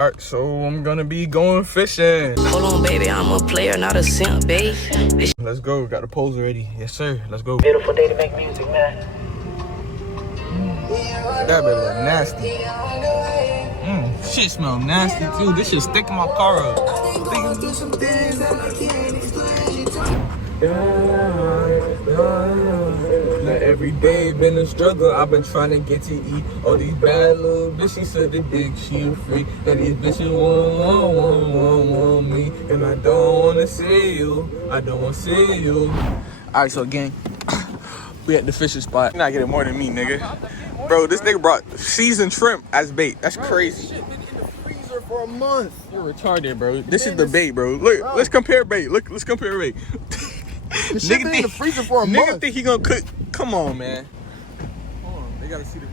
Alright, so I'm gonna be going fishing. Hold on, baby, I'm a player, not a simp, babe. Let's go. Got the poles ready. Yes, sir. Let's go. Beautiful day to make music, man. That bit look nasty. Shit smell nasty too. This shit stick in my car up. Now every day been a struggle. I've been trying to get to eat. All these bad little bitches said they think she a freak. That these bitches want me. And I don't wanna see you. I don't wanna see you. Alright, so gang, we at the fishing spot. You're not getting more than me, nigga. Bro, this nigga brought seasoned shrimp as bait. That's crazy. Shit been in the freezer for a month. You're retarded, bro. This is the bait, bro. Look, let's compare bait. Look, let's compare bait. The shit been in the freezer for a month. Nigga think he gonna cook. Come on, man. Hold on, they gotta see the.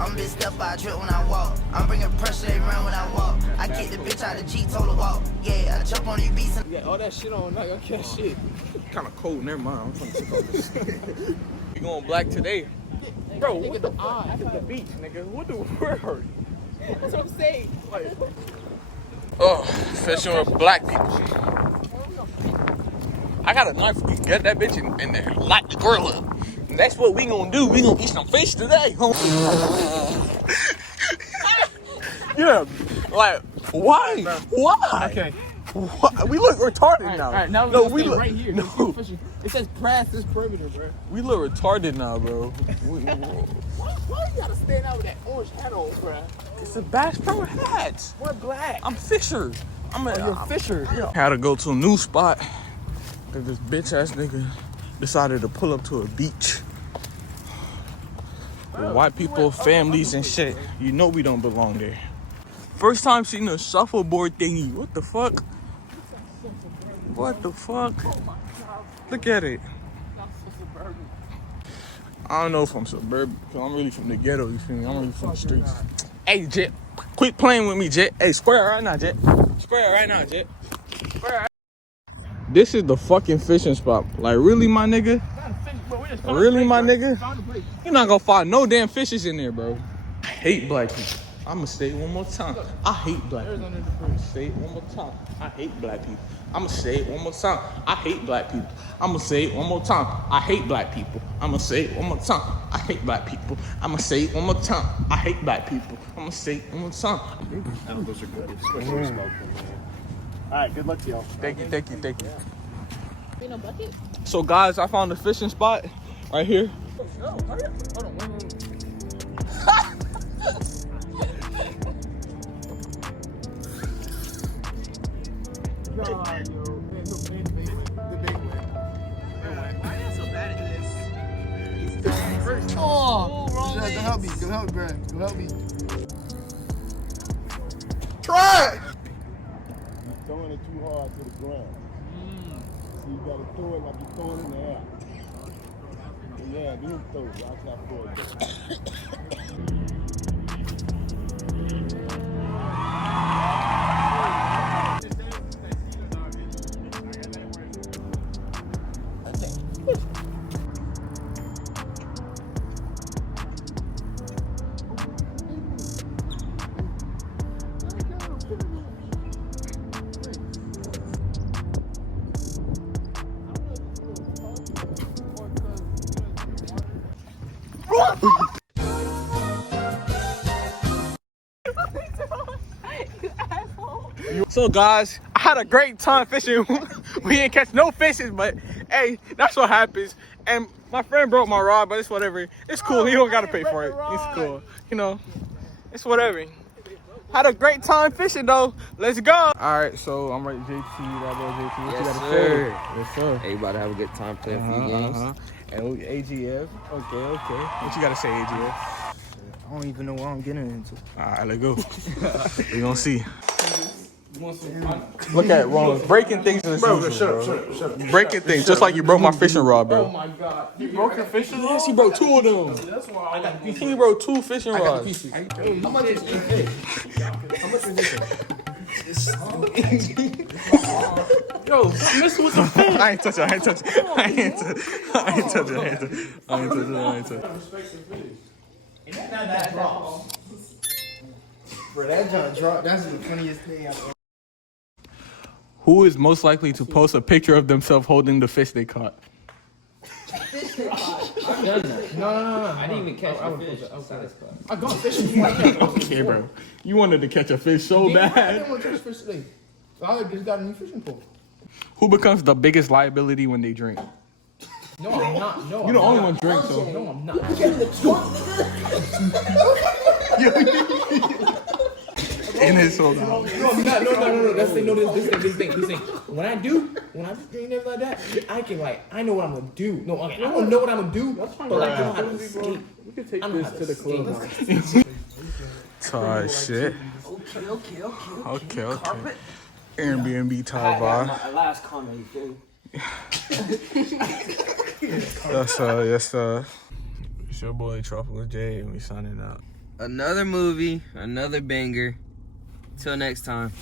I'm big step by trip when I walk. I'm bringing pressure around when I walk. I kick the bitch out of G, told her walk. Yeah, I jump on these beats. You got all that shit on, not gonna catch shit. Kind of cold. Never mind. I'm trying to take all this. We going black today, bro. What the fuck? This is the beach, nigga. What the word? That's what I'm saying. Like, Oh, fishing with black people. I got a knife. We can get that bitch in there, light the grill up. And that's what we gonna do. We gonna eat some fish today, homie. Yeah, like why? Why? okay. Why? We look retarded now. All right, now no, we look right here. No, It says past this perimeter, bro. we look retarded now, bro. Why you gotta stand out with that orange hat on, bro? It's a Bass Pro hat. We're black. I'm Fisher. You're a fisher. Yeah. Had to go to a new spot because this bitch ass nigga decided to pull up to a beach. With white people, families, and shit. You know we don't belong there. First time seeing a shuffleboard thingy. What the fuck? What the fuck? Look at it. I don't know if I'm suburban, because I'm really from the ghetto, you feel me? I'm really from the streets. Hey, Jet, quit playing with me, Jet. Hey, square it right now, Jet. Square it right now, Jet. Square it. This is the fucking fishing spot. Like, really, my nigga? Really, my nigga? You're not gonna find no damn fishes in there, bro. I hate black people. I'ma say it one more time. I hate black people. I'ma say it one more time. I hate black people. I'ma say it one more time. I hate black people. I'ma say it one more time. I hate black people. I'ma say it one more time. I hate black people. I'ma say it one more time. I hate black people. I'ma say it one more time. Those are good, especially smoke them, man. All right, good luck to y'all. Thank you. So guys, I found a fishing spot right here. Hold on, wait. Oh, wrong way. Go help me, bro. Go help me. Try it! You're throwing it too hard to the ground. So you gotta throw it like you're throwing it in the air. Yeah, do throw it. Watch that for it. So guys, I had a great time fishing. We didn't catch no fishes, but hey, that's what happens. And my friend broke my rod, but it's whatever. It's cool. He don't gotta pay for it. It's cool. You know, it's whatever. Had a great time fishing though. Let's go. All right, so I'm right, JT. That boy JT. What you gotta say? Yes, sir. Hey, about to have a good time playing a few games. And AGF. Okay. What you gotta say, AGF? I don't even know what I'm getting into. All right, let's go. We gonna see. Look at Ron breaking things in the season, Shut up. breaking things, just like you broke my fishing rod, bro. Oh my god. You broke your fishing rod? Yes, he broke 2 of them. That's why I got the pieces. He broke 2 fishing rods. Hey, how much is each fish? How much is this? Yo, miss with some fish. I ain't touch it. Bro, that John drop. That's the funniest thing I've ever. Who is most likely to post a picture of themselves holding the fish they caught? No. I didn't even catch the fish. I got fishing today. Okay, bro. You wanted to catch a fish so I bad. didn't want to catch fish today. I just got a new fishing pole. Who becomes the biggest liability when they drink? No, I'm not. No, You the only one drink, so. No, I'm not. And it's so loud. No, I'm not. No. That's the thing. No, this thing. When I just drink this like that, I can I know what I'm gonna do. No, okay, I don't know what I'm gonna do. But I know how to escape. We can take this to the club. Tired shit. Okay. Airbnb tie bar. My last comment, you feel me? Yes, sir. It's your boy Tropical J, and we signing out. Another movie, another banger. Till next time.